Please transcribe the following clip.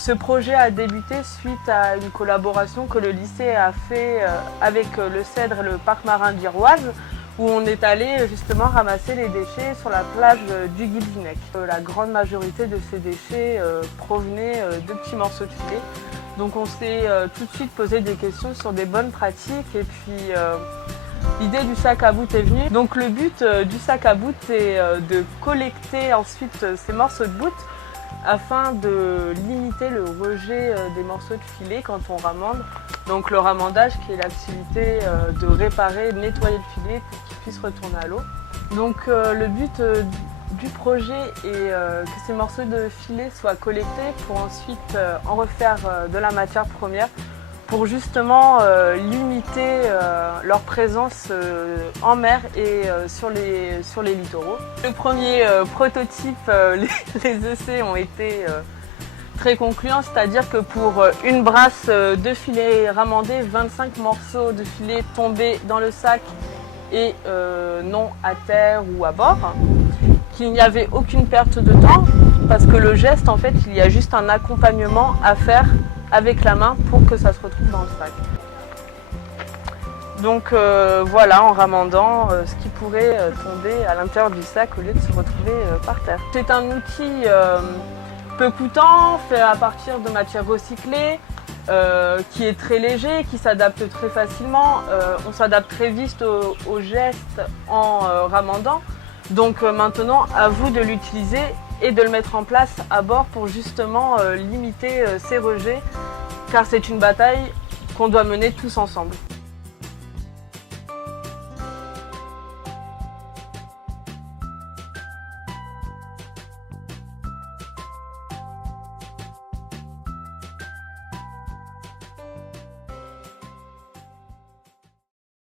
Ce projet a débuté suite à une collaboration que le lycée a fait avec le CEDRE et le parc marin d'Iroise, où on est allé justement ramasser les déchets sur la plage du Guilvinec. La grande majorité de ces déchets provenaient de petits morceaux de filet. Donc on s'est tout de suite posé des questions sur des bonnes pratiques et puis l'idée du sac à bout est venue. Donc le but du sac à bout est de collecter ensuite ces morceaux de bout afin de limiter le rejet des morceaux de filet quand on ramande. Donc le ramandage qui est l'activité de réparer, de nettoyer le filet pour qu'il puisse retourner à l'eau. Donc le but du projet est que ces morceaux de filet soient collectés pour ensuite en refaire de la matière première pour justement limiter leur présence en mer et sur les littoraux. Le premier prototype, les essais ont été très concluants, c'est-à-dire que pour une brasse de filet ramandé, 25 morceaux de filet tombés dans le sac et non à terre ou à bord, qu'il n'y avait aucune perte de temps parce que le geste, en fait, il y a juste un accompagnement à faire avec la main pour que ça se retrouve dans le sac. Donc voilà, en ramandant ce qui pourrait tomber à l'intérieur du sac au lieu de se retrouver par terre. C'est un outil peu coûtant, fait à partir de matières recyclées, qui est très léger, qui s'adapte très facilement. On s'adapte très vite aux gestes en ramandant. Donc maintenant, à vous de l'utiliser et de le mettre en place à bord pour justement limiter ces rejets, car c'est une bataille qu'on doit mener tous ensemble.